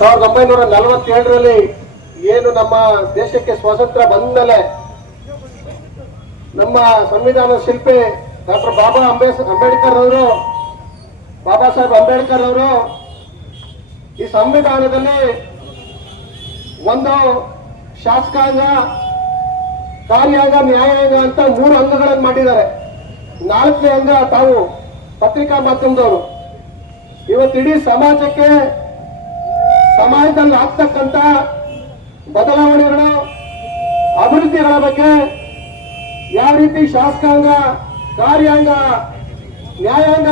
1947ರಲ್ಲಿ ಏನು ನಮ್ಮ ದೇಶಕ್ಕೆ ಸ್ವಾತಂತ್ರ್ಯ ಬಂದ ಮೇಲೆ ನಮ್ಮ ಸಂವಿಧಾನ ಶಿಲ್ಪಿ ಡಾಕ್ಟರ್ ಬಾಬಾ ಸಾಹೇಬ್ ಅಂಬೇಡ್ಕರ್ ಅವರು ಈ ಸಂವಿಧಾನದಲ್ಲಿ ಒಂದು ಶಾಸಕಾಂಗ, ಕಾರ್ಯಾಂಗ, ನ್ಯಾಯಾಂಗ ಅಂತ 3 ಅಂಗಗಳನ್ನು ಮಾಡಿದ್ದಾರೆ. 4ನೇ ಅಂಗ ತಾವು ಪತ್ರಿಕಾ ಮಾಧ್ಯಮದವರು. ಇವತ್ತು ಇಡೀ ಸಮಾಜದಲ್ಲಿ ಆಗ್ತಕ್ಕಂಥ ಬದಲಾವಣೆಗಳು, ಅಭಿವೃದ್ಧಿಗಳ ಬಗ್ಗೆ ಯಾವ ರೀತಿ ಶಾಸಕಾಂಗ, ಕಾರ್ಯಾಂಗ, ನ್ಯಾಯಾಂಗ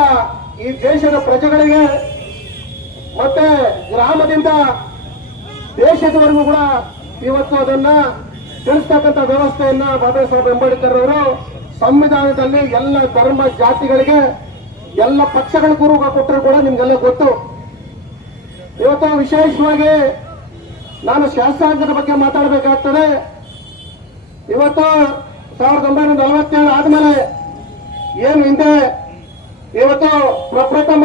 ಈ ದೇಶದ ಪ್ರಜೆಗಳಿಗೆ ಮತ್ತೆ ಗ್ರಾಮದಿಂದ ದೇಶದವರೆಗೂ ಕೂಡ ಇವತ್ತು ಅದನ್ನ ತಿಳಿಸ್ತಕ್ಕಂಥ ವ್ಯವಸ್ಥೆಯನ್ನ ಬಾಬಾ ಸಾಹೇಬ್ ಅಂಬೇಡ್ಕರ್ ಅವರು ಸಂವಿಧಾನದಲ್ಲಿ ಎಲ್ಲ ಧರ್ಮ ಜಾತಿಗಳಿಗೆ ಎಲ್ಲ ಪಕ್ಷಗಳಿಗೂ ಕೊಟ್ಟರು ಕೂಡ ನಿಮ್ಗೆಲ್ಲ ಗೊತ್ತು. ಇವತ್ತು ವಿಶೇಷವಾಗಿ ನಾನು ಶಾಸಕಾಂಗದ ಬಗ್ಗೆ ಮಾತಾಡಬೇಕಾಗ್ತದೆ. ಇವತ್ತು 1947 ಆದ್ಮೇಲೆ ಏನು ಹಿಂದೆ ಇವತ್ತು ಪ್ರಪ್ರಥಮ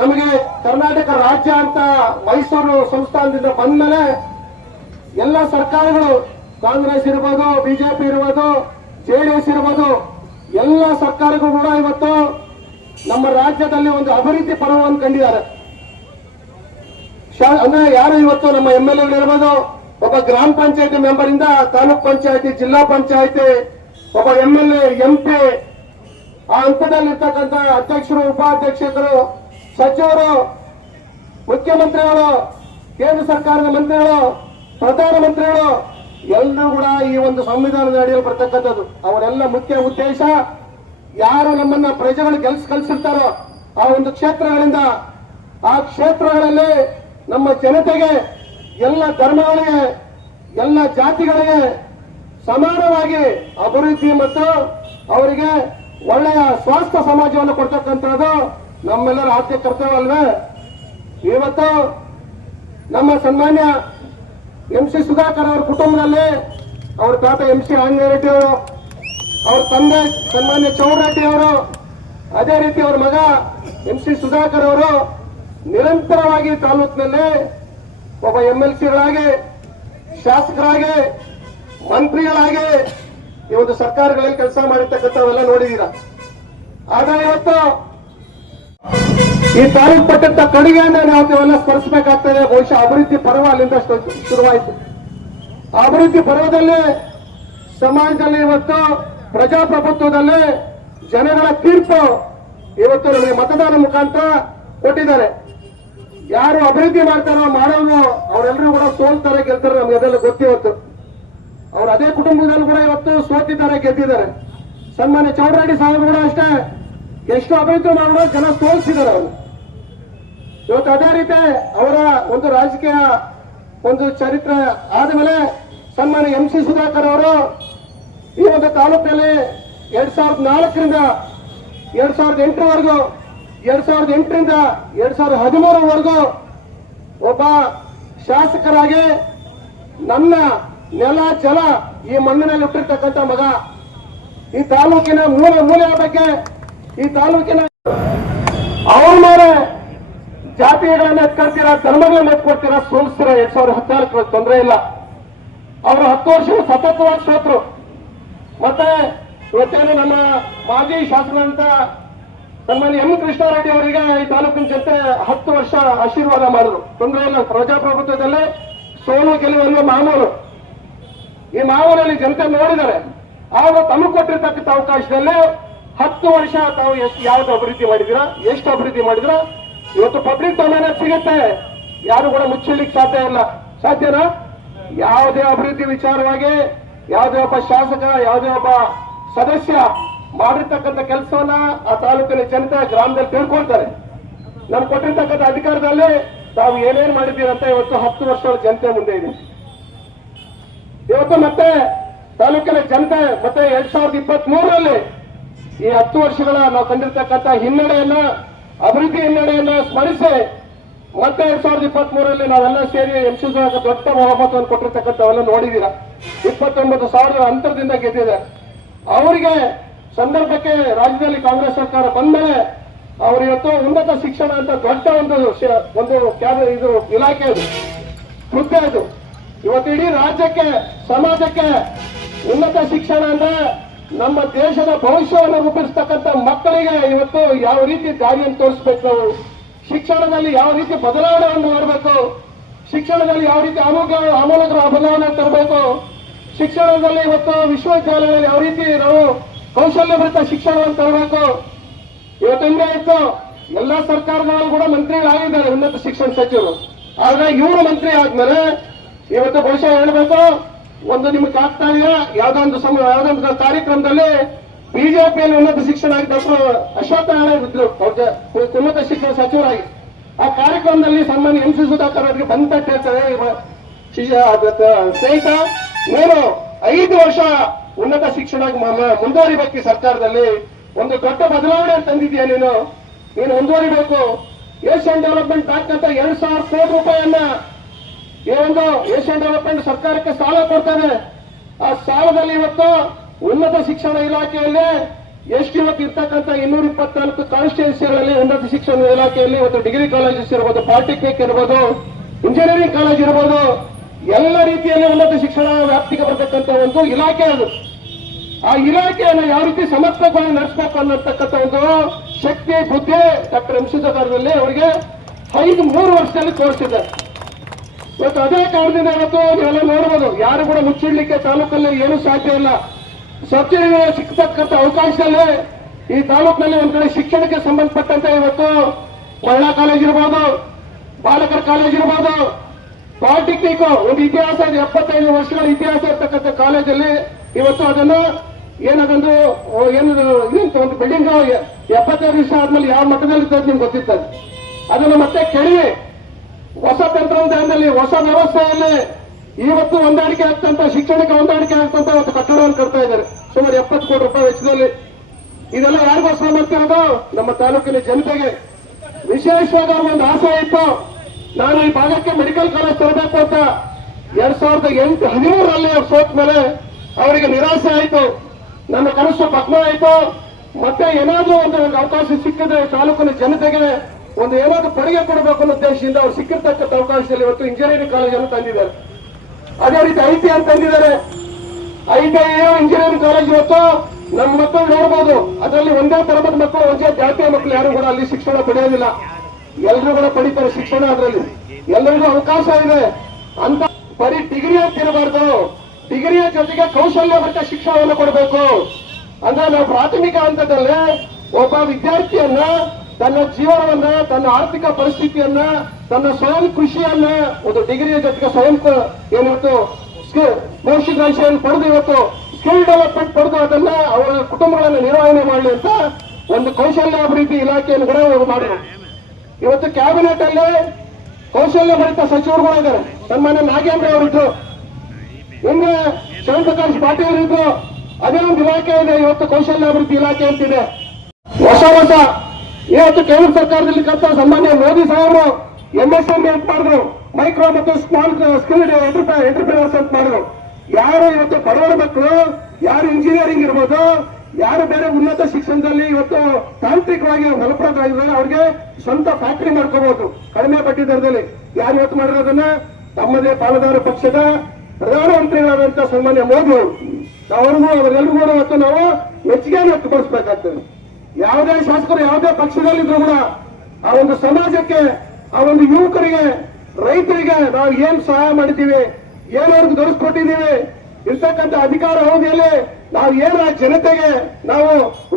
ನಮಗೆ ಕರ್ನಾಟಕ ರಾಜ್ಯ ಅಂತ ಮೈಸೂರು ಸಂಸ್ಥಾನದಿಂದ ಬಂದ್ಮೇಲೆ ಎಲ್ಲ ಸರ್ಕಾರಗಳು, ಕಾಂಗ್ರೆಸ್ ಇರ್ಬೋದು, ಬಿಜೆಪಿ ಇರ್ಬೋದು, ಜೆಡಿಎಸ್ ಇರ್ಬೋದು, ಎಲ್ಲ ಸರ್ಕಾರಗಳು ಕೂಡ ಇವತ್ತು ನಮ್ಮ ರಾಜ್ಯದಲ್ಲಿ ಒಂದು ಅಭಿವೃದ್ಧಿ ಪರ್ವವನ್ನು ಕಂಡಿದ್ದಾರೆ. ಅಂದ್ರೆ ಯಾರು ಇವತ್ತು ನಮ್ಮ MLA ಇರ್ಬೋದು, ಒಬ್ಬ ಗ್ರಾಮ ಪಂಚಾಯತಿ ಮೆಂಬರ್ ಇಂದ ತಾಲೂಕ್ ಪಂಚಾಯತಿ, ಜಿಲ್ಲಾ ಪಂಚಾಯತಿ, ಒಬ್ಬ MLA, MP, ಆ ಹಂತದಲ್ಲಿರ್ತಕ್ಕಂಥ ಅಧ್ಯಕ್ಷರು, ಉಪಾಧ್ಯಕ್ಷರು, ಸಚಿವರು, ಮುಖ್ಯಮಂತ್ರಿಗಳು, ಕೇಂದ್ರ ಸರ್ಕಾರದ ಮಂತ್ರಿಗಳು, ಪ್ರಧಾನಮಂತ್ರಿಗಳು ಎಲ್ಲರೂ ಕೂಡ ಈ ಒಂದು ಸಂವಿಧಾನದ ಅಡಿಯಲ್ಲಿ ಬರ್ತಕ್ಕಂಥದ್ದು. ಅವರೆಲ್ಲ ಮುಖ್ಯ ಉದ್ದೇಶ ಯಾರು ನಮ್ಮನ್ನ ಪ್ರಜೆಗಳು ಕಲಿಸಿರ್ತಾರೋ ಆ ಒಂದು ಕ್ಷೇತ್ರಗಳಿಂದ, ಆ ಕ್ಷೇತ್ರಗಳಲ್ಲಿ ನಮ್ಮ ಜನತೆಗೆ, ಎಲ್ಲ ಧರ್ಮಗಳಿಗೆ, ಎಲ್ಲ ಜಾತಿಗಳಿಗೆ ಸಮಾನವಾಗಿ ಅಭಿವೃದ್ಧಿ ಮತ್ತು ಅವರಿಗೆ ಒಳ್ಳೆಯ ಸ್ವಾಸ್ಥ್ಯ ಸಮಾಜವನ್ನು ಕೊಡ್ತಕ್ಕಂಥದ್ದು ನಮ್ಮೆಲ್ಲರ ಆದ್ಯ ಕರ್ತವ್ಯ ಅಲ್ವೇ. ಇವತ್ತು ನಮ್ಮ ಸನ್ಮಾನ್ಯ MC ಸುಧಾಕರ್ ಅವರ ಕುಟುಂಬದಲ್ಲಿ ಅವ್ರ ತಾತ MC ಆಂಜನೇಯರೆಡ್ಡಿ ಅವರು, ಅವ್ರ ತಂದೆ ಸನ್ಮಾನ್ಯ ಚೌಡರೆಡ್ಡಿ ಅವರು, ಅದೇ ರೀತಿ ಅವ್ರ ಮಗ MC ಸುಧಾಕರ್ ಅವರು ನಿರಂತರವಾಗಿ ತಾಲೂಕಿನಲ್ಲಿ ಒಬ್ಬ MLCಗಳಾಗಿ, ಶಾಸಕರಾಗಿ, ಮಂತ್ರಿಗಳಾಗಿ ಈ ಒಂದು ಸರ್ಕಾರಗಳಲ್ಲಿ ಕೆಲಸ ಮಾಡಿರ್ತಕ್ಕಂಥವೆಲ್ಲ ನೋಡಿದೀರ. ಆದರೆ ಇವತ್ತು ಈ ತಾಲೂಕು ಪಟ್ಟಂತ ಕಡೆಗೆಯನ್ನ ನಾವೆಲ್ಲ ಸ್ಪರ್ಶಬೇಕಾಗ್ತದೆ. ಬಹುಶಃ ಅಭಿವೃದ್ಧಿ ಪರ್ವ ಅಲ್ಲಿಂದ ಶುರುವಾಯಿತು. ಅಭಿವೃದ್ಧಿ ಪರ್ವದಲ್ಲಿ ಸಮಾಜದಲ್ಲಿ ಇವತ್ತು ಪ್ರಜಾಪ್ರಭುತ್ವದಲ್ಲಿ ಜನಗಳ ತೀರ್ಪು ಇವತ್ತು ನಮಗೆ ಮತದಾನ ಮುಖಾಂತರ ಕೊಟ್ಟಿದ್ದಾರೆ. ಯಾರು ಅಭಿವೃದ್ಧಿ ಮಾಡ್ತಾರೋ, ಮಾಡೋರು, ಅವರೆಲ್ಲರೂ ಕೂಡ ಸೋಲ್ತಾರೆ, ಗೆಲ್ತಾರೆ, ನಮ್ಗೆ ಅದೆಲ್ಲ ಗೊತ್ತಿವತ್ತು. ಅವ್ರು ಅದೇ ಕುಟುಂಬದಲ್ಲಿ ಕೂಡ ಇವತ್ತು ಸೋತಿದ್ದಾರೆ, ಗೆದ್ದಿದ್ದಾರೆ. ಸನ್ಮಾನ್ಯ ಚೌಡರೆಡ್ಡಿ ಸಾಹೇಬ್ ಕೂಡ ಅಷ್ಟೇ, ಎಷ್ಟು ಅಭಿವೃದ್ಧಿ ಮಾಡುವ ಜನ ಸೋಲಿಸಿದ್ದಾರೆ ಅವರು. ಇವತ್ತು ಅದೇ ರೀತಿ ಅವರ ಒಂದು ರಾಜಕೀಯ ಒಂದು ಚರಿತ್ರೆ ಆದಮೇಲೆ ಸನ್ಮಾನ್ಯ MC ಸುಧಾಕರ್ ಅವರು ಈ ಒಂದು ತಾಲೂಕಿನಲ್ಲಿ 2004ರಿಂದ 2008ರವರೆಗೂ, 2008ರಿಂದ 2013ರವರೆಗೂ ಒಬ್ಬ ಶಾಸಕರಾಗಿ ನನ್ನ ನೆಲ ಜಲ ಈ ಮಣ್ಣಿನಲ್ಲಿ ಹುಟ್ಟಿರ್ತಕ್ಕಂಥ ಮಗ. ಈ ತಾಲೂಕಿನ ಮೂಲೆಯ ಬಗ್ಗೆ, ಈ ತಾಲೂಕಿನ ಅವ್ರ ಮೇಲೆ ಜಾತಿಗಳನ್ನ ಎತ್ಕೊಳ್ತೀರಾ, ಧರ್ಮಗಳನ್ನ ಎತ್ಕೊಡ್ತೀರಾ, ಸೋಲಿಸ್ತೀರಾ. 2014 ತೊಂದರೆ ಇಲ್ಲ. ಅವರು 10 ವರ್ಷ ಸತತವಾಗಿ ಸೋತರು. ಮತ್ತೆ ಇವತ್ತೇನು ನಮ್ಮ ಮಾಜಿ ಶಾಸಕರಂತ ಸನ್ಮಾನ್ಯ M ಕೃಷ್ಣಾರೆಡ್ಡಿ ಅವರಿಗೆ ಈ ತಾಲೂಕಿನ ಜನತೆ 10 ವರ್ಷ ಆಶೀರ್ವಾದ ಮಾಡಿದ್ರು. ತೊಂದರೆ ಇಲ್ಲ. ಪ್ರಜಾಪ್ರಭುತ್ವದಲ್ಲಿ ಸೋಲು ಗೆಲುವನ್ನು ಮಾಮೂಲು. ಈ ಮಾವನಲ್ಲಿ ಜನತೆ ನೋಡಿದ್ದಾರೆ. ಆಗ ತಮಗೆ ಕೊಟ್ಟಿರ್ತಕ್ಕಂಥ ಅವಕಾಶದಲ್ಲಿ 10 ವರ್ಷ ತಾವು ಯಾವ್ದು ಅಭಿವೃದ್ಧಿ ಮಾಡಿದಿರಾ, ಎಷ್ಟು ಅಭಿವೃದ್ಧಿ ಮಾಡಿದ್ರ, ಇವತ್ತು ಪಬ್ಲಿಕ್ ಡೊಮೇನ್ ಸಿಗುತ್ತೆ. ಯಾರು ಕೂಡ ಮುಚ್ಚಲಿಕ್ಕೆ ಸಾಧ್ಯ ಇಲ್ಲ. ಸಾಧ್ಯನಾ? ಯಾವುದೇ ಅಭಿವೃದ್ಧಿ ವಿಚಾರವಾಗಿ ಯಾವುದೇ ಒಬ್ಬ ಶಾಸಕ, ಯಾವುದೇ ಒಬ್ಬ ಸದಸ್ಯ ಮಾಡಿರ್ತಕ್ಕಂಥ ಕೆಲಸವನ್ನ ಆ ತಾಲೂಕಿನ ಜನತೆ ಗ್ರಾಮದಲ್ಲಿ ತಿಳ್ಕೊಳ್ತಾರೆ. ನಮ್ಗೆ ಕೊಟ್ಟಿರ್ತಕ್ಕಂಥ ಅಧಿಕಾರದಲ್ಲಿ ತಾವು ಏನೇನು ಮಾಡಿದ್ದೀರಂತ ಇವತ್ತು 10 ವರ್ಷಗಳ ಜನತೆ ಮುಂದೆ ಇದೆ. ಇವತ್ತು ಮತ್ತೆ ತಾಲೂಕಿನ ಜನತೆ ಮತ್ತೆ 2023ರಲ್ಲಿ ಈ 10 ವರ್ಷಗಳ ನಾವು ಕಂಡಿರ್ತಕ್ಕಂಥ ಹಿನ್ನಡೆಯನ್ನ, ಅಭಿವೃದ್ಧಿ ಹಿನ್ನಡೆಯನ್ನ ಸ್ಮರಿಸಿ ಮತ್ತೆ 2023ರಲ್ಲಿ ನಾವೆಲ್ಲ ಸೇರಿ MC ಸುಧಾಕರ್ ದೊಡ್ಡ ಬಹುಮತವನ್ನು ಕೊಟ್ಟಿರ್ತಕ್ಕಂಥವೆಲ್ಲ ನೋಡಿದೀರಾ. 29,000 ಅಂತರದಿಂದ ಗೆದ್ದಿದೆ. ಅವರಿಗೆ ಸಂದರ್ಭಕ್ಕೆ ರಾಜ್ಯದಲ್ಲಿ ಕಾಂಗ್ರೆಸ್ ಸರ್ಕಾರ ಬಂದ್ಮೇಲೆ ಅವರು ಇವತ್ತು ಉನ್ನತ ಶಿಕ್ಷಣ ಅಂತ ದೊಡ್ಡ ಒಂದು ಇದು ಇಲಾಖೆ ಅದು, ಹುದ್ದೆ ಅದು. ಇವತ್ತು ಇಡೀ ರಾಜ್ಯಕ್ಕೆ, ಸಮಾಜಕ್ಕೆ ಉನ್ನತ ಶಿಕ್ಷಣ ಅಂದ್ರೆ ನಮ್ಮ ದೇಶದ ಭವಿಷ್ಯವನ್ನು ರೂಪಿಸ್ತಕ್ಕಂಥ ಮಕ್ಕಳಿಗೆ ಇವತ್ತು ಯಾವ ರೀತಿ ದಾರಿಯನ್ನು ತೋರಿಸ್ಬೇಕು, ನಾವು ಶಿಕ್ಷಣದಲ್ಲಿ ಯಾವ ರೀತಿ ಬದಲಾವಣೆಯನ್ನು ಮಾಡಬೇಕು, ಶಿಕ್ಷಣದಲ್ಲಿ ಯಾವ ರೀತಿ ಆಮೂಲಾಗ್ರ ಬದಲಾವಣೆ ತರಬೇಕು, ಶಿಕ್ಷಣದಲ್ಲಿ ಇವತ್ತು ವಿಶ್ವವಿದ್ಯಾಲಯದಲ್ಲಿ ಯಾವ ರೀತಿ ನಾವು ಕೌಶಲ್ಯಭರಿತ ಶಿಕ್ಷಣವನ್ನು ತರಬೇಕು. ಇವತ್ತಿಂದ ಇತ್ತು ಎಲ್ಲಾ ಸರ್ಕಾರಗಳು ಕೂಡ ಮಂತ್ರಿಗಳಾಗಿದ್ದಾರೆ ಉನ್ನತ ಶಿಕ್ಷಣ ಸಚಿವರು. ಆದ್ರೆ ಇವರು ಮಂತ್ರಿ ಆದ್ಮೇಲೆ ಇವತ್ತು ಬಹುಶಃ ಹೇಳ್ಬೇಕು, ಒಂದು ನಿಮ್ಗೆ ಆಗ್ತಾ ಇದೆಯಾ, ಯಾವ್ದೊಂದು ಕಾರ್ಯಕ್ರಮದಲ್ಲಿ ಬಿಜೆಪಿಯಲ್ಲಿ ಉನ್ನತ ಶಿಕ್ಷಣ ಆಗಿ ಡಾಕ್ಟರ್ ಅಶ್ವತ್ಥ ನಾರಾಯಣ ಇದ್ರು, ಉನ್ನತ ಶಿಕ್ಷಣ ಸಚಿವರಾಗಿ. ಆ ಕಾರ್ಯಕ್ರಮದಲ್ಲಿ ಸನ್ಮಾನ್ಯ ಎಂ ಸಿ ಸುಧಾಕರ್ ಅವರಿಗೆ ಬಂದ್ಬಿಟ್ಟು ಹೇಳ್ತಾರೆ, ಸ್ನೇಹಿತ ನೀನು 5 ವರ್ಷ ಉನ್ನತ ಶಿಕ್ಷಣ ಮುಂದುವರಿಬೇಕು, ಸರ್ಕಾರದಲ್ಲಿ ಒಂದು ದೊಡ್ಡ ಬದಲಾವಣೆ ತಂದಿದ್ಯಾ, ನೀನು ಮುಂದುವರಿಬೇಕು. ಏಷ್ಯನ್ ಡೆವಲಪ್ಮೆಂಟ್ ಬ್ಯಾಂಕ್ ಅಂತ 2,000 ಕೋಟಿ ರೂಪಾಯಿಯನ್ನ ಈ ಒಂದು ಏಷ್ಯನ್ ಡೆವಲಪ್ಮೆಂಟ್ ಸರ್ಕಾರಕ್ಕೆ ಸಾಲ ಕೊಡ್ತಾರೆ. ಆ ಸಾಲದಲ್ಲಿ ಇವತ್ತು ಉನ್ನತ ಶಿಕ್ಷಣ ಇಲಾಖೆಯಲ್ಲಿ ಎಷ್ಟು ಇವತ್ತು ಇರ್ತಕ್ಕಂಥ 224 ಕಾನ್ಸ್ಟಿಟ್ಯೂನ್ಸಿಗಳಲ್ಲಿ ಉನ್ನತ ಶಿಕ್ಷಣ ಇಲಾಖೆಯಲ್ಲಿ ಇವತ್ತು ಡಿಗ್ರಿ ಕಾಲೇಜಸ್ ಇರ್ಬೋದು, ಪಾಲಿಟೆಕ್ನಿಕ್ ಇರ್ಬೋದು, ಇಂಜಿನಿಯರಿಂಗ್ ಕಾಲೇಜ್ ಇರ್ಬೋದು, ಎಲ್ಲ ರೀತಿಯಲ್ಲಿ ಉನ್ನತ ಶಿಕ್ಷಣ ವ್ಯಾಪ್ತಿಗೆ ಬರತಕ್ಕಂಥ ಒಂದು ಇಲಾಖೆ ಅದು. ಆ ಇಲಾಖೆಯನ್ನು ಯಾವ ರೀತಿ ಸಮರ್ಪಕವಾಗಿ ನಡೆಸಬೇಕು ಅನ್ನತಕ್ಕಂಥ ಒಂದು ಶಕ್ತಿ, ಬುದ್ಧಿ ಡಾಕ್ಟರ್ ಎಂ ಸುಧಾಕರ್ನಲ್ಲಿ ಅವರಿಗೆ 3 ವರ್ಷದಲ್ಲಿ ತೋರಿಸಿದ್ದಾರೆ. ಇವತ್ತು ಅದೇ ಕಾರಣದಿಂದ ಇವತ್ತು ನೀವೆಲ್ಲ ನೋಡಬಹುದು, ಯಾರು ಕೂಡ ಮುಚ್ಚಿಡ್ಲಿಕ್ಕೆ ತಾಲೂಕಲ್ಲಿ ಏನು ಸಾಧ್ಯ ಇಲ್ಲ. ಸಬ್ಸಿಡಿ ಸಿಕ್ಕತಕ್ಕಂಥ ಅವಕಾಶದಲ್ಲಿ ಈ ತಾಲೂಕಿನಲ್ಲಿ ಒಂದ್ ಕಡೆ ಶಿಕ್ಷಣಕ್ಕೆ ಸಂಬಂಧಪಟ್ಟಂತೆ ಇವತ್ತು ಮಹಿಳಾ ಕಾಲೇಜ್ ಇರ್ಬೋದು, ಬಾಲಕರ ಕಾಲೇಜ್ ಇರ್ಬೋದು, ಪಾಲಿಟೆಕ್ನಿಕ್ ಒಂದು ಇತಿಹಾಸ, 75 ವರ್ಷಗಳ ಇತಿಹಾಸ ಇರ್ತಕ್ಕಂಥ ಕಾಲೇಜಲ್ಲಿ ಇವತ್ತು ಅದನ್ನು ಏನದೊಂದು ಒಂದು ಬಿಲ್ಡಿಂಗ್ 75 ವರ್ಷ ಆದ್ಮೇಲೆ ಯಾವ ಮಟ್ಟದಲ್ಲಿ ಇರ್ತದೆ ನಿಮ್ಗೆ ಗೊತ್ತಿರ್ತದೆ. ಅದನ್ನು ಮತ್ತೆ ಕೆಡವಿ ಹೊಸ ತಂತ್ರಜ್ಞಾನದಲ್ಲಿ, ಹೊಸ ವ್ಯವಸ್ಥೆಯಲ್ಲಿ ಇವತ್ತು ಹೊಂದಾಣಿಕೆ ಆಗ್ತಂತ, ಶಿಕ್ಷಣಕ್ಕೆ ಹೊಂದಾಣಿಕೆ ಆಗ್ತಂತ ಇವತ್ತು ಕಟ್ಟಡವನ್ನು ಕಟ್ತಾ ಇದ್ದಾರೆ ಸುಮಾರು 70 ಕೋಟಿ ರೂಪಾಯಿ ವೆಚ್ಚದಲ್ಲಿ. ಇದೆಲ್ಲ ಯಾರಿಗೋಸ್ಕರ ಮಾಡ್ತಿರೋದು? ನಮ್ಮ ತಾಲೂಕಿನ ಜನತೆಗೆ. ವಿಶೇಷವಾಗಿ ಒಂದು ಆಸೆ ಇತ್ತು, ನಾನು ಈ ಭಾಗಕ್ಕೆ ಮೆಡಿಕಲ್ ಕಾಲೇಜ್ ತರಬೇಕು ಅಂತ. 2013ರಲ್ಲಿ ಅವ್ರು ಸೋತ ಮೇಲೆ ಅವರಿಗೆ ನಿರಾಸೆ ಆಯಿತು, ನನ್ನ ಕನಸು ಭಗ್ನ ಆಯಿತು. ಮತ್ತೆ ಏನಾದ್ರೂ ಒಂದು ಅವಕಾಶ ಸಿಕ್ಕಿದ್ರೆ ತಾಲೂಕಿನ ಜನತೆಗೆ ಒಂದು ಏನಾದ್ರೂ ಕೊಡುಗೆ ಕೊಡಬೇಕು ಅನ್ನೋ ಉದ್ದೇಶದಿಂದ ಅವ್ರು ಸಿಕ್ಕಿರ್ತಕ್ಕಂಥ ಅವಕಾಶದಲ್ಲಿ ಇವತ್ತು ಇಂಜಿನಿಯರಿಂಗ್ ಕಾಲೇಜನ್ನು ತಂದಿದ್ದಾರೆ. ಅದೇ ರೀತಿ ಐಟಿ ಅಂತ ತಂದಿದ್ದಾರೆ. ಐಟಿ ಇಂಜಿನಿಯರಿಂಗ್ ಕಾಲೇಜ್ ಇವತ್ತು ನಮ್ಮ ಮಕ್ಕಳು ನೋಡಬಹುದು, ಅದರಲ್ಲಿ ಒಂದೇ ತರಹದ ಮಕ್ಕಳು, ಒಂದೇ ಜಾತಿಯ ಮಕ್ಕಳು ಯಾರು ಕೂಡ ಅಲ್ಲಿ ಶಿಕ್ಷಣ ಪಡೆಯೋದಿಲ್ಲ. ಎಲ್ಲರೂ ಕೂಡ ಪಡಿತಾರೆ ಶಿಕ್ಷಣ, ಅದರಲ್ಲಿ ಎಲ್ಲರಿಗೂ ಅವಕಾಶ ಇದೆ ಅಂತ. ಬರೀ ಡಿಗ್ರಿ ಅಂತ ಇರಬಾರ್ದು, ಡಿಗ್ರಿಯ ಜೊತೆಗೆ ಕೌಶಲ್ಯಭರಿತ ಶಿಕ್ಷಣವನ್ನು ಕೊಡಬೇಕು. ಅಂದ್ರೆ ನಾವು ಪ್ರಾಥಮಿಕ ಹಂತದಲ್ಲೇ ಒಬ್ಬ ವಿದ್ಯಾರ್ಥಿಯನ್ನ ತನ್ನ ಜೀವನವನ್ನ, ತನ್ನ ಆರ್ಥಿಕ ಪರಿಸ್ಥಿತಿಯನ್ನ, ತನ್ನ ಸ್ವಯಂ ಕೃಷಿಯನ್ನ ಒಂದು ಡಿಗ್ರಿಯ ಜೊತೆಗೆ ಸ್ವಯಂ ಏನಿವತ್ತು ಪೋಸ್ಟ್ ಗ್ರಾಜುಯೇಷನ್ ಪಡೆದು ಇವತ್ತು ಸ್ಕಿಲ್ ಡೆವಲಪ್ಮೆಂಟ್ ಪಡೆದು ಅದನ್ನ ಅವರ ಕುಟುಂಬಗಳನ್ನು ನಿರ್ವಹಣೆ ಮಾಡಲಿ ಅಂತ ಒಂದು ಕೌಶಲ್ಯಾಭಿವೃದ್ಧಿ ಇಲಾಖೆಯನ್ನು ಕೂಡ ಅವರು ಮಾಡಿದ್ರು. ಇವತ್ತು ಕ್ಯಾಬಿನೆಟ್ ಅಲ್ಲಿ ಕೌಶಲ್ಯಭರಿತ ಸಚಿವರುಗಳು ಇದ್ದಾರೆ. ಸನ್ಮಾನ್ಯ ನಾಗೇಂದ್ರ ಅವರಿದ್ರು, ಹಿಂಗೆ ಶಿವಪ್ರಕಾಶ್ ಪಾಟೀಲ್ ಇದ್ರು. ಅದೇ ಒಂದು ಇಲಾಖೆ ಇದೆ ಇವತ್ತು, ಕೌಶಲ್ಯಾಭಿವೃದ್ಧಿ ಇಲಾಖೆ ಅಂತಿದೆ. ಹೊಸ ಇವತ್ತು ಕೇಂದ್ರ ಸರ್ಕಾರದಲ್ಲಿ ಕತ್ತ ಸನ್ಮಾನ್ಯ ಮೋದಿ ಸಾಹೇಬರು MSME ಅಂತ ಮಾಡಿದ್ರು, ಮೈಕ್ರೋ ಮತ್ತು ಸ್ಮಾಲ್ ಸ್ಕಿಲ್ಡ್ ಎಂಟರ್ಪ್ರಿನರ್ಸ್ ಅಂತ ಮಾಡಿದ್ರು. ಯಾರು ಇವತ್ತು ಬಡವರ ಮಕ್ಕಳು, ಯಾರು ಇಂಜಿನಿಯರಿಂಗ್ ಇರ್ಬೋದು, ಯಾರು ಬೇರೆ ಉನ್ನತ ಶಿಕ್ಷಣದಲ್ಲಿ ಇವತ್ತು ತಾಂತ್ರಿಕವಾಗಿ ಫಲಪ್ರದವಾಗಿದ್ದಾರೆ, ಅವ್ರಿಗೆ ಸ್ವಂತ ಫ್ಯಾಕ್ಟರಿ ಮಾಡ್ಕೋಬಹುದು ಕಡಿಮೆ ಬಡ್ಡಿ ದರದಲ್ಲಿ. ಯಾರು ಇವತ್ತು ಮಾಡಿರೋದನ್ನ ತಮ್ಮದೇ ಪಾಲುದಾರ ಪಕ್ಷದ ಪ್ರಧಾನಮಂತ್ರಿಗಳಾದಂತಹ ಸನ್ಮಾನ್ಯ ಮೋದಿ ಅವ್ರಿಗೂ ಅವರೆಲ್ಲರಿಗೂ ಇವತ್ತು ನಾವು ಮೆಚ್ಚುಗೆಯನ್ನು ವ್ಯಕ್ತಪಡಿಸಬೇಕಾಗ್ತದೆ. ಯಾವುದೇ ಶಾಸಕರು ಯಾವುದೇ ಪಕ್ಷದಲ್ಲಿದ್ರು ಕೂಡ ಆ ಒಂದು ಸಮಾಜಕ್ಕೆ, ಆ ಒಂದು ಯುವಕರಿಗೆ, ರೈತರಿಗೆ ನಾವು ಏನ್ ಸಹಾಯ ಮಾಡಿದ್ದೀವಿ, ಏನವ್ರಿಗೆ ದೊರಕಿಸ್ಕೊಟ್ಟಿದ್ದೀವಿ, ಇರ್ತಕ್ಕಂಥ ಅಧಿಕಾರ ಅವಧಿಯಲ್ಲಿ ನಾವು ಏನ ಜನತೆಗೆ ನಾವು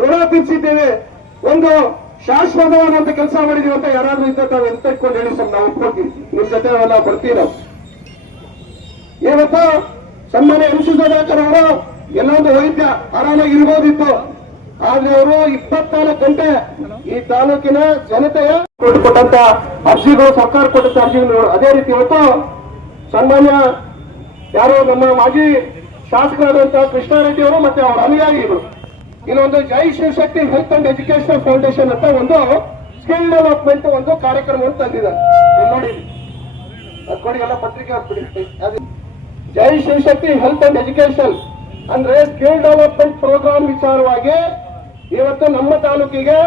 ಋಣ ತೀರಿಸಿದ್ದೇವೆ, ಒಂದು ಶಾಶ್ವತವಾದಂತ ಕೆಲಸ ಮಾಡಿದೀವಿ ಅಂತ ಯಾರಾದ್ರೂ ಇದ್ದ ತಾವು ಎಂತ ಇಟ್ಕೊಂಡು ಹೇಳಿ ಸರ್, ನಾವು ಒಪ್ಕೊಳ್ತೀವಿ, ನಿಮ್ ಜೊತೆ ನಾವು ಬರ್ತೀವಿ. ನಾವು ಇವತ್ತು ಸನ್ಮಾನ್ಯ ಎಂ ಸುಧಾಕರ್ ಅವರು ಎಲ್ಲೊಂದು ವೈದ್ಯ ಆರಾಮಾಗಿ ಇರ್ಬೋದಿತ್ತು, ಆದ್ರೆ ಅವರು 24 ಗಂಟೆ ಈ ತಾಲೂಕಿನ ಜನತೆಯ ಕೊಟ್ಟಂತ ಅರ್ಜಿಗಳು, ಸರ್ಕಾರ ಕೊಟ್ಟಂತ ಅರ್ಜಿಗಳು. ಅದೇ ರೀತಿ ಇವತ್ತು ಸನ್ಮಾನ್ಯ ಯಾರು ನಮ್ಮ ಮಾಜಿ ಶಾಸಕರಾದಂತಹ ಕೃಷ್ಣಾರೆಡ್ಡಿ ಅವರು ಮತ್ತೆ ಅವರ ಅನುಯಾಯಿಗಳು ಇಲ್ಲೊಂದು Jai Shivashakti health and educational foundation ಅಂತ ಒಂದು ಸ್ಕಿಲ್ ಡೆವಲಪ್ಮೆಂಟ್ ಒಂದು ಕಾರ್ಯಕ್ರಮವನ್ನು ತಂದಿದ್ದಾರೆ. ನೋಡಿ ಕೊಡಿ, ಎಲ್ಲ ಪತ್ರಿಕೆ ಜೈ ಶಿವಶಕ್ತಿ ಹೆಲ್ತ್ ಅಂಡ್ ಎಜುಕೇಶನ್ ಅಂದ್ರೆ ಸ್ಕಿಲ್ ಡೆವಲಪ್ಮೆಂಟ್ ಪ್ರೋಗ್ರಾಮ್ ವಿಚಾರವಾಗಿ ಇವತ್ತು ನಮ್ಮ ತಾಲೂಕಿಗೆ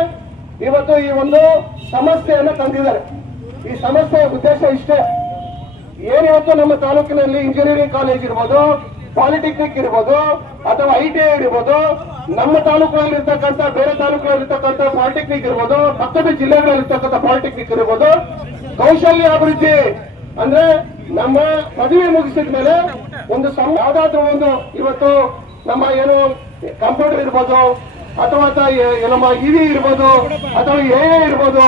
ಇವತ್ತು ಈ ಒಂದು ಸಮಸ್ಯೆಯನ್ನ ತಂದಿದ್ದಾರೆ. ಈ ಸಮಸ್ಯೆಯ ಉದ್ದೇಶ ಇಷ್ಟೇ, ಏನಿವತ್ತು ನಮ್ಮ ತಾಲೂಕಿನಲ್ಲಿ ಇಂಜಿನಿಯರಿಂಗ್ ಕಾಲೇಜ್ ಇರ್ಬೋದು, ಪಾಲಿಟೆಕ್ನಿಕ್ ಇರ್ಬೋದು, ಅಥವಾ ITI ಇರ್ಬೋದು, ನಮ್ಮ ತಾಲೂಕಿನಲ್ಲಿ ಇರ್ತಕ್ಕಂಥ ಬೇರೆ ತಾಲೂಕಿನಲ್ಲಿ ಇರ್ತಕ್ಕಂಥ ಪಾಲಿಟೆಕ್ನಿಕ್ ಇರ್ಬೋದು, ಪಕ್ಕದ ಜಿಲ್ಲೆಗಳಲ್ಲಿ ಇರ್ತಕ್ಕಂಥ ಪಾಲಿಟೆಕ್ನಿಕ್ ಇರ್ಬೋದು, ಕೌಶಲ್ಯ ಅಭಿವೃದ್ಧಿ ಅಂದ್ರೆ ನಮ್ಮ ಪದವಿ ಮುಗಿಸಿದ ಮೇಲೆ ಒಂದು ಯಾವ್ದಾದ್ರು ಒಂದು ಇವತ್ತು ನಮ್ಮ ಏನು ಕಂಪ್ಯೂಟರ್ ಇರ್ಬೋದು, ಅಥವಾ ನಮ್ಮ EV ಇರ್ಬೋದು, ಅಥವಾ AI ಇರ್ಬೋದು,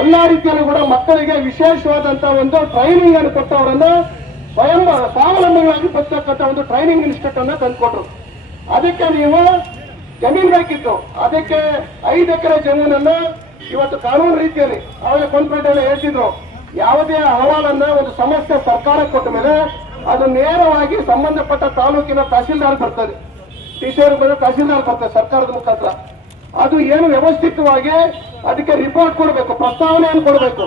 ಎಲ್ಲಾ ರೀತಿಯಲ್ಲೂ ಕೂಡ ಮಕ್ಕಳಿಗೆ ವಿಶೇಷವಾದಂತ ಒಂದು ಟ್ರೈನಿಂಗ್ ಅನ್ನು ಕೊಟ್ಟವರನ್ನ ಸ್ವಯಂ ಸ್ವಾವಲಂಬಿಗಳಾಗಿ ಬರ್ತಕ್ಕಂಥ ಒಂದು ಟ್ರೈನಿಂಗ್ ಇನ್ಸ್ಟಿಟ್ಯೂಟ್ ಅನ್ನ ತಂದುಕೊಟ್ರು. ಅದಕ್ಕೆ ನೀವು ಜಮೀನು ಬೇಕಿತ್ತು, ಅದಕ್ಕೆ 5 ಎಕರೆ ಜಮೀನನ್ನ ಇವತ್ತು ಕಾನೂನು ರೀತಿಯಲ್ಲಿ ಅವಾಗ ಕೊಂಡ್ಪೇಟೆಯಲ್ಲಿ ಹೇಳ್ತಿದ್ರು, ಯಾವುದೇ ಅಹವಾಲನ್ನ ಒಂದು ಸಮಸ್ಯೆ ಸರ್ಕಾರ ಕೊಟ್ಟ ಮೇಲೆ ಅದು ನೇರವಾಗಿ ಸಂಬಂಧಪಟ್ಟ ತಾಲೂಕಿನ ತಹಸೀಲ್ದಾರ್ ಬರ್ತದೆ, TCR ತಹಸೀಲ್ದಾರ್ ಬರ್ತದೆ ಸರ್ಕಾರದ ಮುಖಾಂತರ. ಅದು ಏನು ವ್ಯವಸ್ಥಿತವಾಗಿ ಅದಕ್ಕೆ ರಿಪೋರ್ಟ್ ಕೊಡಬೇಕು, ಪ್ರಸ್ತಾವನೆಯನ್ನು ಕೊಡಬೇಕು.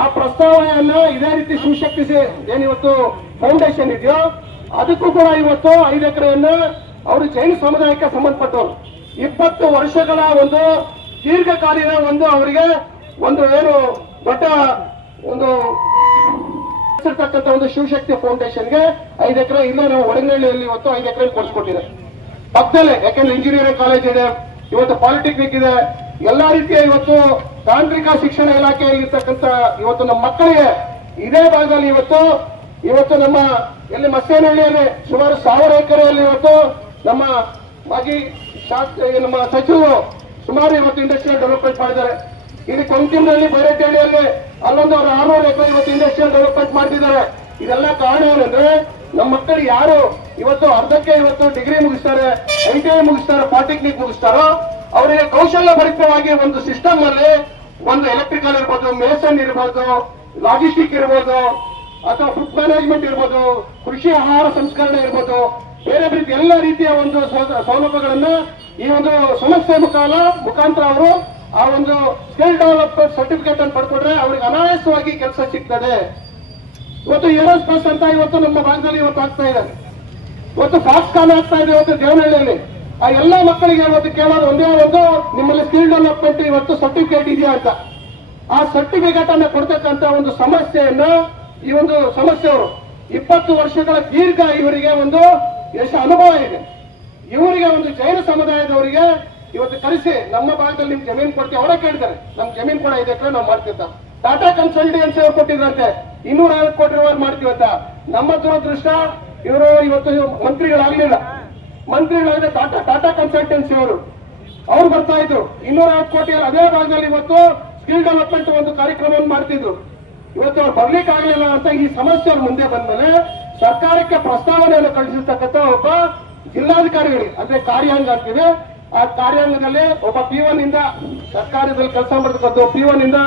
ಆ ಪ್ರಸ್ತಾವನೆಯನ್ನ ಇದೇ ರೀತಿ ಶಿವಶಕ್ತಿ ಏನಿವತ್ತು ಫೌಂಡೇಶನ್ ಇದೆಯೋ ಅದಕ್ಕೂ ಕೂಡ ಇವತ್ತು 5 ಎಕರೆಯನ್ನ ಅವರು ಜೈನ ಸಮುದಾಯಕ್ಕೆ ಸಂಬಂಧಪಟ್ಟವರು 20 ವರ್ಷಗಳ ಒಂದು ದೀರ್ಘಕಾಲೀನ ಒಂದು ಅವರಿಗೆ ಒಂದು ಏನು ದೊಡ್ಡ ಒಂದು ಒಂದು ಶಿವಶಕ್ತಿ ಫೌಂಡೇಶನ್ಗೆ 5 ಎಕರೆ ಇಲ್ಲೇ ನಾವು ಒಡಗನಹಳ್ಳಿಯಲ್ಲಿ ಇವತ್ತು 5 ಎಕರೆ ಕೊಡಿಸ್ಕೊಟ್ಟಿದೆ ಪಕ್ಕದಲ್ಲೇ. ಯಾಕೆಂದ್ರೆ ಇಂಜಿನಿಯರಿಂಗ್ ಕಾಲೇಜ್ ಇದೆ, ಇವತ್ತು ಪಾಲಿಟೆಕ್ನಿಕ್ ಇದೆ, ಎಲ್ಲಾ ರೀತಿಯ ಇವತ್ತು ತಾಂತ್ರಿಕ ಶಿಕ್ಷಣ ಇಲಾಖೆಯಲ್ಲಿ ಇರ್ತಕ್ಕಂಥ ಇವತ್ತು ನಮ್ಮ ಮಕ್ಕಳಿಗೆ ಇದೇ ಭಾಗದಲ್ಲಿ ಇವತ್ತು ನಮ್ಮ ಎಲ್ಲಿ ಮಸ್ತೇನಹಳ್ಳಿಯಲ್ಲಿ ಸುಮಾರು 1000 ಎಕರೆಯಲ್ಲಿ ಇವತ್ತು ನಮ್ಮ ಮಾಜಿ ನಮ್ಮ ಸಚಿವರು ಸುಮಾರು ಇವತ್ತು ಇಂಡಸ್ಟ್ರಿಯಲ್ ಡೆವಲಪ್ಮೆಂಟ್ ಮಾಡಿದ್ದಾರೆ. ಇಲ್ಲಿ ಕೊಂಕಿನಲ್ಲಿ ಬೈರೇಟಹಳ್ಳಿಯಲ್ಲಿ ಅಲ್ಲೊಂದು 600 ಎಕರೆ ಇವತ್ತು ಇಂಡಸ್ಟ್ರಿಯಲ್ ಡೆವಲಪ್ಮೆಂಟ್ ಮಾಡ್ತಿದ್ದಾರೆ. ಇದೆಲ್ಲ ಕಾರಣ ಏನಂದ್ರೆ ನಮ್ಮ ಮಕ್ಕಳು ಯಾರು ಇವತ್ತು ಅರ್ಧಕ್ಕೆ ಇವತ್ತು ಡಿಗ್ರಿ ಮುಗಿಸ್ತಾರೆ, ITI ಮುಗಿಸ್ತಾರೆ, ಪಾಲಿಟೆಕ್ನಿಕ್ ಮುಗಿಸ್ತಾರೋ ಅವರಿಗೆ ಕೌಶಲ್ಯ ಭರಿತವಾಗಿ ಒಂದು ಸಿಸ್ಟಮ್ ಅಲ್ಲಿ ಒಂದು ಎಲೆಕ್ಟ್ರಿಕಲ್ ಇರ್ಬೋದು, ಮೇಸನ್ ಇರ್ಬೋದು, ಲಾಜಿಸ್ಟಿಕ್ ಇರ್ಬೋದು, ಅಥವಾ ಫುಡ್ ಮ್ಯಾನೇಜ್ಮೆಂಟ್ ಇರ್ಬೋದು, ಕೃಷಿ ಆಹಾರ ಸಂಸ್ಕರಣೆ ಇರ್ಬೋದು, ಬೇರೆ ಬೇರೆ ಎಲ್ಲ ರೀತಿಯ ಒಂದು ಸೌಲಭ್ಯಗಳನ್ನ ಈ ಒಂದು ಸಮಸ್ಯೆ ಮುಖಾಂತರ ಅವರು ಆ ಒಂದು ಸ್ಕಿಲ್ ಡೆವಲಪ್ಮೆಂಟ್ ಸರ್ಟಿಫಿಕೇಟ್ ಅನ್ನು ಪಡ್ಕೊಂಡ್ರೆ ಅವರಿಗೆ ಅನಾಯಾಸವಾಗಿ ಕೆಲಸ ಸಿಗ್ತದೆ. ಇವತ್ತು ಏರೋಸ್ಪೇಸ್ ಅಂತ ಇವತ್ತು ನಮ್ಮ ಭಾಗದಲ್ಲಿ ಇವತ್ತು ಆಗ್ತಾ ಇದೆ, ಇವತ್ತು ಫಾಕ್ಸ್ಕಾನ್ ಆಗ್ತಾ ಇದೆ ಇವತ್ತು ದೇವನಹಳ್ಳಿಯಲ್ಲಿ. ಆ ಎಲ್ಲ ಮಕ್ಕಳಿಗೆ ಇವತ್ತು ಕೇಳೋದು ಒಂದೇ ಒಂದು, ನಿಮ್ಮಲ್ಲಿ ಸ್ಕಿಲ್ ಡೆವಲಪ್ಮೆಂಟ್ ಇವತ್ತು ಸರ್ಟಿಫಿಕೇಟ್ ಇದೆಯಾ ಅಂತ. ಆ ಸರ್ಟಿಫಿಕೇಟ್ ಅನ್ನ ಕೊಡ್ತಕ್ಕಂತ ಒಂದು ಸಮಸ್ಯೆಯನ್ನ ಈ ಒಂದು ಸಮಸ್ಯೆಯವರು 20 ವರ್ಷಗಳ ದೀರ್ಘ ಇವರಿಗೆ ಒಂದು ಎಷ್ಟು ಅನುಭವ ಇದೆ. ಇವರಿಗೆ ಒಂದು ಜೈನ ಸಮುದಾಯದವರಿಗೆ ಇವತ್ತು ಕರೆಸಿ ನಮ್ಮ ಭಾಗದಲ್ಲಿ ನಿಮ್ಗೆ ಜಮೀನು ಕೊಡ್ತೀವಿ, ಅವರೇ ಕೇಳಿದ್ದಾರೆ ನಮ್ ಜಮೀನು ಕೂಡ 5 ಎಕರೆ ನಾವು ಮಾಡ್ತಿದ್ದ. ಟಾಟಾ ಕನ್ಸಲ್ಟೆನ್ಸಿ ಅವ್ರು ಕೊಟ್ಟಿದ್ರಂತೆ 250 ಕೋಟಿ ರೂಪಾಯಿ ಮಾಡ್ತೀವಂತ. ನಮ್ಮ ದುರದೃಷ್ಟ ಇವರು ಇವತ್ತು ಮಂತ್ರಿಗಳಾಗ್ಲಿಲ್ಲ, ಮಂತ್ರಿಗಳಾದ್ರೆ ಟಾಟಾ ಕನ್ಸಲ್ಟೆನ್ಸಿ ಅವ್ರು ಬರ್ತಾ ಇದ್ರು 250 ಕೋಟಿ ಅದೇ ಭಾಗದಲ್ಲಿ ಇವತ್ತು ಸ್ಕಿಲ್ ಡೆವಲಪ್ಮೆಂಟ್ ಒಂದು ಕಾರ್ಯಕ್ರಮವನ್ನು ಮಾಡ್ತಿದ್ರು. ಇವತ್ತು ಅವ್ರು ಬರ್ಲಿಕ್ಕೆ ಆಗಲಿಲ್ಲ ಅಂತ ಈ ಸಮಸ್ಯೆ ಮುಂದೆ ಬಂದ್ಮೇಲೆ ಸರ್ಕಾರಕ್ಕೆ ಪ್ರಸ್ತಾವನೆಯನ್ನು ಕಳಿಸಿರ್ತಕ್ಕಂಥ ಒಬ್ಬ ಜಿಲ್ಲಾಧಿಕಾರಿಗಳಿಗೆ ಅಂದ್ರೆ ಕಾರ್ಯಾಂಗ ಅಂತಿದೆ. ಆ ಕಾರ್ಯಾಂಗದಲ್ಲಿ ಒಬ್ಬ P1 ಇಂದ ಸರ್ಕಾರದಲ್ಲಿ ಕೆಲಸ ಮಾಡತಕ್ಕಂಥ P1 ಇಂದ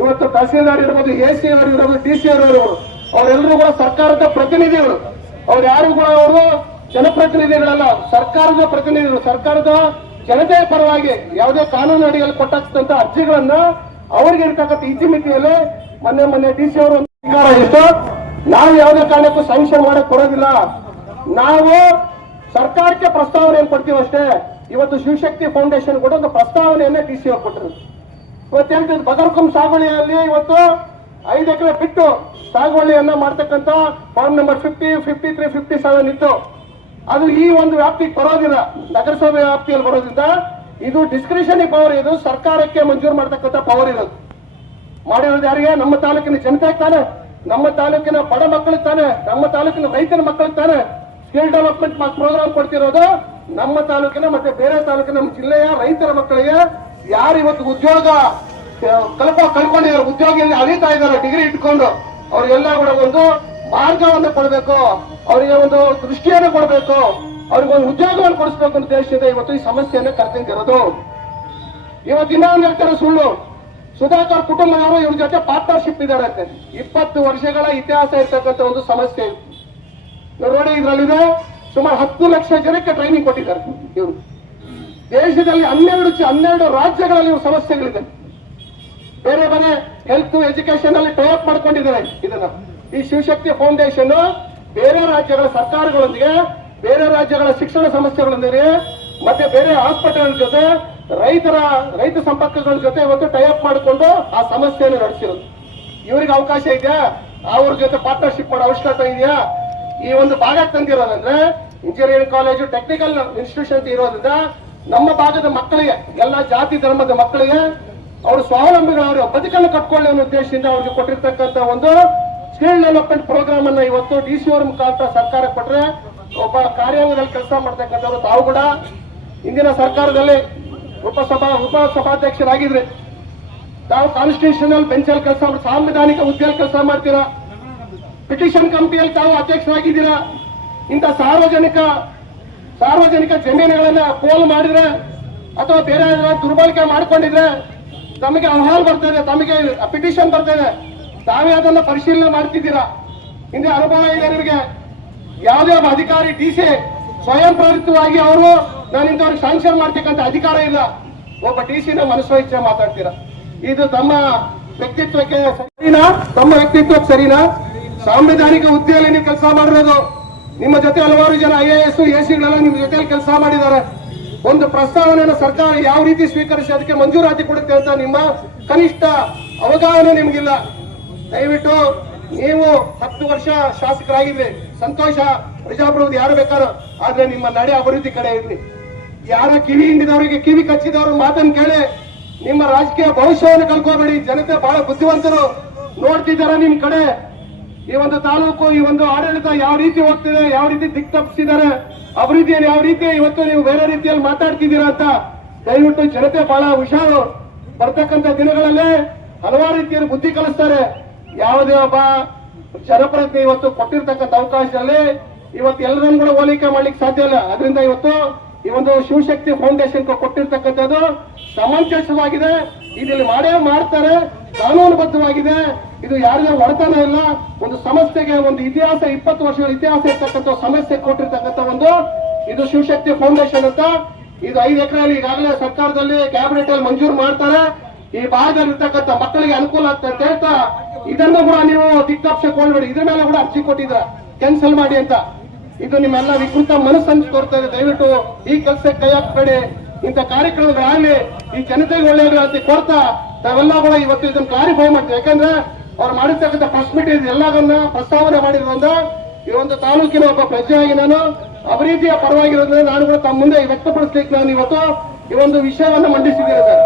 ಇವತ್ತು ತಹಸೀಲ್ದಾರ್ ಇರ್ಬೋದು, AC ಅವರು ಇರ್ಬೋದು, DC ಅವರು ಇರ್ಬೋದು, ಅವರೆಲ್ಲರೂ ಕೂಡ ಸರ್ಕಾರದ ಪ್ರತಿನಿಧಿಗಳು. ಅವ್ರು ಯಾರು ಕೂಡ ಅವರು ಜನಪ್ರತಿನಿಧಿಗಳಲ್ಲ, ಸರ್ಕಾರದ ಪ್ರತಿನಿಧಿಗಳು. ಸರ್ಕಾರದ ಜನತೆಯ ಪರವಾಗಿ ಯಾವುದೇ ಕಾನೂನು ಅಡಿಯಲ್ಲಿ ಕೊಟ್ಟಂತ ಅರ್ಜಿಗಳನ್ನ ಅವರಿಗೆ ಇರ್ತಕ್ಕಂಥ ಇತಿಮಿತಿಯಲ್ಲಿ ಮೊನ್ನೆ DC ಅವರು ಅಧಿಕಾರ ಇಷ್ಟು ನಾವು ಯಾವುದೇ ಕಾರಣಕ್ಕೂ ಸ್ಯಾಂಕ್ಷನ್ ಮಾಡಕ್ ಕೊಡೋದಿಲ್ಲ, ನಾವು ಸರ್ಕಾರಕ್ಕೆ ಪ್ರಸ್ತಾವನೆಯನ್ನು ಕೊಡ್ತೀವಿ ಅಷ್ಟೇ. ಇವತ್ತು ಶಿವಶಕ್ತಿ ಫೌಂಡೇಶನ್ ಕೂಡ ಒಂದು ಪ್ರಸ್ತಾವನೆಯನ್ನ DC ಅವರು ಕೊಟ್ಟರು. ಇವತ್ತು ಹೇಳ್ತಿದ್ರು ಬಗರ್ಕುಂ ಸಾಗುವಳಿಯಲ್ಲಿ ಇವತ್ತು 5 ಎಕರೆ ಬಿಟ್ಟು ಸಾಗುವಳಿಯನ್ನ ಮಾಡ್ತಕ್ಕಂಥ ಫಾರ್ಮ್ ನಂಬರ್ 50, 53, 57 ಇತ್ತು. ಅದು ಈ ಒಂದು ವ್ಯಾಪ್ತಿಗೆ ಬರೋದಿಲ್ಲ, ನಗರಸಭೆ ವ್ಯಾಪ್ತಿಯಲ್ಲಿ ಬರೋದ್ರಿಂದ ಇದು ಡಿಸ್ಕ್ರಿಷನರಿ ಪವರ್, ಇದು ಸರ್ಕಾರಕ್ಕೆ ಮಂಜೂರು ಮಾಡ್ತಕ್ಕಂಥ ಪವರ್ ಇರೋದು. ಮಾಡಿರೋದು ಯಾರಿಗೆ? ನಮ್ಮ ತಾಲೂಕಿನ ಜನತೆಗೆ ತಾನೆ, ನಮ್ಮ ತಾಲೂಕಿನ ಬಡ ಮಕ್ಕಳಿಗೆ ತಾನೆ, ನಮ್ಮ ತಾಲೂಕಿನ ರೈತರ ಮಕ್ಕಳಿಗೆ ತಾನೆ ಸ್ಕಿಲ್ ಡೆವಲಪ್ಮೆಂಟ್ ಪ್ರೋಗ್ರಾಮ್ ಕೊಡ್ತಿರೋದು. ನಮ್ಮ ತಾಲೂಕಿನ ಮತ್ತೆ ಬೇರೆ ತಾಲೂಕಿನ ನಮ್ಮ ಜಿಲ್ಲೆಯ ರೈತರ ಮಕ್ಕಳಿಗೆ ಯಾರು ಇವತ್ತು ಉದ್ಯೋಗ ಕಳ್ಕೊಂಡಿದ್ದಾರೆ, ಉದ್ಯೋಗಿಯಲ್ಲಿ ಅಲಿತಾ ಇದ್ದಾರೆ ಡಿಗ್ರಿ ಇಟ್ಕೊಂಡು, ಅವ್ರಿಗೆಲ್ಲ ಕೂಡ ಒಂದು ಮಾರ್ಗವನ್ನು ಕೊಡಬೇಕು, ಅವರಿಗೆ ಒಂದು ದೃಷ್ಟಿಯನ್ನು ಕೊಡಬೇಕು, ಅವ್ರಿಗೆ ಒಂದು ಉದ್ಯೋಗವನ್ನು ಕೊಡಿಸ್ಬೇಕು ಅಂತ ದೇಶದಿಂದ ಇವತ್ತು ಈ ಸಮಸ್ಯೆಯನ್ನು ಕರ್ತಿರೋದು. ಇವತ್ತು ಇನ್ನೊಂದು ಹೇಳ್ತಾರೆ ಸುಳ್ಳು, ಸುಧಾಕರ್ ಕುಟುಂಬದವರು ಇವ್ರ ಜೊತೆ ಪಾರ್ಟ್ನರ್ಶಿಪ್ ಇದ್ದಾರೆ ಅಂತೆ. 20 ವರ್ಷಗಳ ಇತಿಹಾಸ ಇರ್ತಕ್ಕಂಥ ಒಂದು ಸಮಸ್ಯೆ ನೋಡಿ. ಇದರಲ್ಲಿದೆ ಸುಮಾರು 10 ಲಕ್ಷ ಜನಕ್ಕೆ ಟ್ರೈನಿಂಗ್ ಕೊಟ್ಟಿದ್ದಾರೆ ಇವರು. ದೇಶದಲ್ಲಿ 12 ರಾಜ್ಯಗಳಲ್ಲಿ ಇವ್ರ ಸಮಸ್ಯೆಗಳಿದೆ. ಬೇರೆ ಬೇರೆ ಹೆಲ್ತ್ ಎಜುಕೇಶನ್ ಅಲ್ಲಿ ಟೈಅಪ್ ಮಾಡ್ಕೊಂಡಿದ್ದಾರೆ. ಇದನ್ನ ಈ ಶಿವಶಕ್ತಿ ಫೌಂಡೇಶನ್ ಬೇರೆ ರಾಜ್ಯಗಳ ಸರ್ಕಾರಗಳೊಂದಿಗೆ, ಬೇರೆ ರಾಜ್ಯಗಳ ಶಿಕ್ಷಣ ಸಂಸ್ಥೆಗಳೊಂದಿಗೆ, ಮತ್ತೆ ಬೇರೆ ಹಾಸ್ಪಿಟಲ್ ಜೊತೆ ರೈತ ಸಂಪರ್ಕಗಳ ಜೊತೆ ಇವತ್ತು ಟೈಅಪ್ ಮಾಡಿಕೊಂಡು ಆ ಸಮಸ್ಯೆಯನ್ನು ನಡೆಸಿರೋದು. ಇವರಿಗೆ ಅವಕಾಶ ಇದೆಯಾ? ಅವ್ರ ಜೊತೆ ಪಾರ್ಟ್ನರ್ಶಿಪ್ ಮಾಡೋ ಅವಶ್ಯಕತೆ ಇದೆಯಾ? ಈ ಒಂದು ಭಾಗ ತಂದಿರೋದಂದ್ರೆ ಇಂಜಿನಿಯರಿಂಗ್ ಕಾಲೇಜು ಟೆಕ್ನಿಕಲ್ ಇನ್ಸ್ಟಿಟ್ಯೂಷನ್ ಇರೋದ್ರಿಂದ ನಮ್ಮ ಭಾಗದ ಮಕ್ಕಳಿಗೆ, ಎಲ್ಲ ಜಾತಿ ಧರ್ಮದ ಮಕ್ಕಳಿಗೆ ಅವರು ಸ್ವಾವಲಂಬಿಗಳವರು ಬದುಕನ್ನು ಕಟ್ಕೊಳ್ಳೋ ಅನ್ನೋ ಉದ್ದೇಶದಿಂದ ಅವ್ರಿಗೆ ಕೊಟ್ಟಿರ್ತಕ್ಕಂಥ ಒಂದು ಸ್ಕಿಲ್ ಡೆವಲಪ್ಮೆಂಟ್ ಪ್ರೋಗ್ರಾಮ್ ಅನ್ನ ಇವತ್ತು DC ಅವರ ಮುಖಾಂತರ ಸರ್ಕಾರ ಕೊಟ್ರೆ, ಒಬ್ಬ ಕಾರ್ಯಾಂಗದಲ್ಲಿ ಕೆಲಸ ಮಾಡ್ತಕ್ಕಂಥವ್ರು ತಾವು ಕೂಡ ಇಂದಿನ ಸರ್ಕಾರದಲ್ಲಿ ಉಪಸಭಾಧ್ಯಕ್ಷರಾಗಿದ್ರೆ, ತಾವು ಕಾನ್ಸ್ಟಿಟ್ಯೂಷನಲ್ ಬೆಂಚಲ್ಲಿ ಕೆಲಸ ಮಾಡಿ ಸಾಂವಿಧಾನಿಕ ಹುದ್ದೆಯಲ್ಲಿ ಕೆಲಸ ಮಾಡ್ತೀರಾ, ಪಿಟಿಷನ್ ಕಮಿಟಿಯಲ್ಲಿ ತಾವು ಅಧ್ಯಕ್ಷರಾಗಿದ್ದೀರಾ. ಇಂಥ ಸಾರ್ವಜನಿಕ ಜಮೀನುಗಳನ್ನ ಪೋಲ್ ಮಾಡಿದ್ರೆ ಅಥವಾ ಬೇರೆ ದುರ್ಬಳಕೆ ಮಾಡ್ಕೊಂಡಿದ್ರೆ ತಮಗೆ ಅಹವಾಲು ಬರ್ತದೆ, ತಮಗೆ ಪಿಟಿಷನ್ ಬರ್ತದೆ, ತಾವೇ ಅದನ್ನ ಪರಿಶೀಲನೆ ಮಾಡ್ತಿದ್ದೀರಾ. ಹಿಂದೆ ಅನುಭವ ಇದೆ ನಿಮಗೆ. ಯಾವುದೇ ಒಬ್ಬ ಅಧಿಕಾರಿ DC ಸ್ವಯಂ ಪ್ರೇರಿತವಾಗಿ ಅವರು ನಾನು ಇಂಥವ್ರಿಗೆ ಸ್ಯಾಂಕ್ಷನ್ ಮಾಡ್ತಕ್ಕಂಥ ಅಧಿಕಾರ ಇಲ್ಲ. ಒಬ್ಬ DC ಮನಸ್ಸೋ ಇಚ್ಛೆ ಮಾತಾಡ್ತೀರಾ. ಇದು ತಮ್ಮ ವ್ಯಕ್ತಿತ್ವಕ್ಕೆ ಸರಿನಾ? ತಮ್ಮ ವ್ಯಕ್ತಿತ್ವಕ್ಕೆ ಸರಿನಾ? ಸಾಂವಿಧಾನಿಕ ಹುದ್ದೆಯಲ್ಲಿ ನೀವು ಕೆಲಸ ಮಾಡಿರೋದು, ನಿಮ್ಮ ಜೊತೆ ಹಲವಾರು ಜನ IAS AC ನಿಮ್ಮ ಜೊತೆಯಲ್ಲಿ ಕೆಲಸ ಮಾಡಿದ್ದಾರೆ. ಒಂದು ಪ್ರಸ್ತಾವನೆಯನ್ನು ಸರ್ಕಾರ ಯಾವ ರೀತಿ ಸ್ವೀಕರಿಸಿ ಅದಕ್ಕೆ ಮಂಜೂರಾತಿ ಕೊಡುತ್ತೆ ಅಂತ ನಿಮ್ಮ ಕನಿಷ್ಠ ಅವಗಾಹನೆ ನಿಮಗಿಲ್ಲ. ದಯವಿಟ್ಟು ನೀವು 10 ವರ್ಷ ಶಾಸಕರಾಗಿದ್ರಿ, ಸಂತೋಷ, ಪ್ರಜಾಪ್ರಭುತ್ವ ಯಾರು ಬೇಕಾದ್ರೂ, ಆದ್ರೆ ನಿಮ್ಮ ನಡೆ ಅಭಿವೃದ್ಧಿ ಕಡೆ ಇರ್ಲಿ. ಯಾರ ಕಿವಿ ಹಿಂಡಿದವರಿಗೆ ಕಿವಿ ಕಚ್ಚಿದವರು ಮಾತನ್ನು ಕೇಳಿ ನಿಮ್ಮ ರಾಜಕೀಯ ಭವಿಷ್ಯವನ್ನು ಕಳ್ಕೋಬೇಡಿ. ಜನತೆ ಬಹಳ ಬುದ್ಧಿವಂತರು, ನೋಡ್ತಿದ್ದಾರೆ ನಿಮ್ ಕಡೆ. ಈ ಒಂದು ತಾಲೂಕು, ಈ ಒಂದು ಆಡಳಿತ ಯಾವ ರೀತಿ ಹೋಗ್ತಿದೆ, ಯಾವ ರೀತಿ ದಿಕ್ ತಪ್ಪಿಸಿದ್ದಾರೆ, ಅಭಿವೃದ್ಧಿಯನ್ನು ಯಾವ ರೀತಿ ಇವತ್ತು ನೀವು ಬೇರೆ ರೀತಿಯಲ್ಲಿ ಮಾತಾಡ್ತಿದ್ದೀರಾ ಅಂತ ದಯವಿಟ್ಟು ಜನತೆ ಬಹಳ ಹುಷಾರು. ಬರ್ತಕ್ಕಂಥ ದಿನಗಳಲ್ಲೇ ಹಲವಾರು ರೀತಿಯಲ್ಲಿ ಬುದ್ಧಿ ಕಲಿಸ್ತಾರೆ. ಯಾವುದೇ ಒಬ್ಬ ಜನಪ್ರತಿನಿಧಿ ಇವತ್ತು ಕೊಟ್ಟಿರ್ತಕ್ಕಂಥ ಅವಕಾಶದಲ್ಲಿ ಇವತ್ತು ಎಲ್ಲರನ್ನು ಕೂಡ ಹೋಲಿಕೆ ಮಾಡ್ಲಿಕ್ಕೆ ಸಾಧ್ಯ ಇಲ್ಲ. ಅದರಿಂದ ಇವತ್ತು ಈ ಒಂದು ಶಿವಶಕ್ತಿ ಫೌಂಡೇಶನ್ ಕೊಟ್ಟಿರ್ತಕ್ಕಂಥದ್ದು ಸಮಂಜಸವಾಗಿದೆ. ಇದರಲ್ಲಿ ಮಾಡ್ತಾರೆ, ಕಾನೂನುಬದ್ಧವಾಗಿದೆ. ಇದು ಯಾರಿಗೂ ಹೊಡೆತನ ಇಲ್ಲ. ಒಂದು ಸಂಸ್ಥೆಗೆ ಒಂದು ಇತಿಹಾಸ, 20 ವರ್ಷಗಳ ಇತಿಹಾಸ ಇರ್ತಕ್ಕಂಥ ಸಮಸ್ಯೆ ಕೊಟ್ಟಿರ್ತಕ್ಕಂಥ ಒಂದು ಇದು ಶಿವಶಕ್ತಿ ಫೌಂಡೇಶನ್ ಅಂತ. ಇದು 5 ಎಕರೆಯಲ್ಲಿ ಈಗಾಗಲೇ ಸರ್ಕಾರದಲ್ಲಿ ಕ್ಯಾಬಿನೆಟ್ ಅಲ್ಲಿ ಮಂಜೂರು ಮಾಡ್ತಾರೆ. ಈ ಭಾಗದಲ್ಲಿ ಇರ್ತಕ್ಕಂಥ ಮಕ್ಕಳಿಗೆ ಅನುಕೂಲ ಆಗ್ತದೆ ಅಂತ ಹೇಳ್ತಾ ಇದನ್ನು ಕೂಡ ನೀವು ದಿಕ್ತಪ್ಸಕೊಂಡ್ಬೇಡಿ. ಇದ್ರ ಮೇಲೆ ಕೂಡ ಅರ್ಜಿ ಕೊಟ್ಟಿದ್ರ ಕ್ಯಾನ್ಸಲ್ ಮಾಡಿ ಅಂತ. ಇದು ನಿಮ್ಮೆಲ್ಲ ವಿಕೃತ ಮನಸ್ಸನ್ನು ತೋರ್ತಾ ಇದೆ. ದಯವಿಟ್ಟು ಈ ಕೆಲಸಕ್ಕೆ ಕೈ ಹಾಕಬೇಡಿ. ಇಂಥ ಕಾರ್ಯಕ್ರಮಗಳಾಗಲಿ ಈ ಜನತೆಗೆ ಒಳ್ಳೆಯದು ಅಂತ ಕೊಡ್ತಾ ನಾವೆಲ್ಲ ಕೂಡ ಇವತ್ತು ಇದನ್ನು ಕ್ಲಾರಿಫೈ ಮಾಡ್ತೀವಿ. ಯಾಕಂದ್ರೆ ಅವ್ರು ಮಾಡಿರ್ತಕ್ಕಂಥ ಪ್ರೆಸ್ ಮೀಟ್ ಎಲ್ಲದನ್ನ ಪ್ರಸ್ತಾವನೆ ಮಾಡಿರೋದ್ರಿಂದ ಈ ಒಂದು ತಾಲೂಕಿನ ಒಬ್ಬ ಪ್ರಜೆಯಾಗಿ ನಾನು ಅಭಿವೃದ್ಧಿಯ ಪರವಾಗಿರೋದ್ರಿಂದ ನಾನು ಕೂಡ ತಮ್ಮ ಮುಂದೆ ವ್ಯಕ್ತಪಡಿಸ್ಲಿಕ್ಕೆ ನಾನು ಇವತ್ತು ಈ ಒಂದು ವಿಷಯವನ್ನು ಮಂಡಿಸಿದ್ದೇನೆ ಸರ್.